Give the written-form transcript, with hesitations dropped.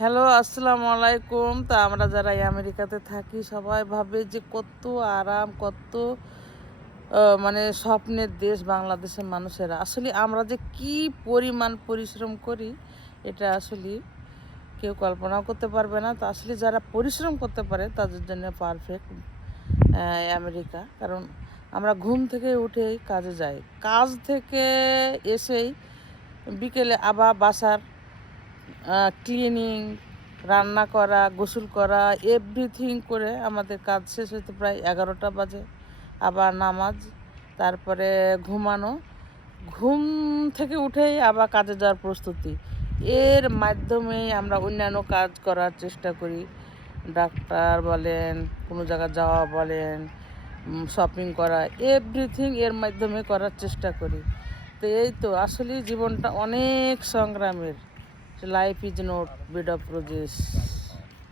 Hello, আসসালামু আলাইকুম। তা আমরা যারা এই আমেরিকাতে থাকি সবাই ভাবে যে কত আরাম, কত মানে স্বপ্নের দেশ বাংলাদেশের মানুষেরা। আসলে আমরা যে কি পরিমাণ পরিশ্রম করি এটা আসলে কেউ কল্পনাও করতে পারবে না। তো আসলে যারা পরিশ্রম করতে পারে তাদের জন্য পারফেক্ট আমেরিকা। কারণ আমরা ঘুম থেকে উঠেই কাজে যাই। কাজ থেকে এসেই বিকেলে আবার বাসার ক্লিনিং, রান্না করা, গোসল করা, এভরিথিং করে আমাদের কাজ শেষ হতে প্রায় 11টা বাজে। আবার নামাজ, তারপরে ঘুমানো। ঘুম থেকে উঠেই আবার কাজে যাওয়ার প্রস্তুতি। এর মাধ্যমেই আমরা অন্যান্য কাজ করার চেষ্টা করি। ডাক্তার বলেন, কোনো জায়গায় যাওয়া বলেন, শপিং করা, এভরিথিং এর মাধ্যমে করার চেষ্টা করি। তো এই তো আসলেই জীবনটা অনেক সংগ্রামের। Life is not bed of roses.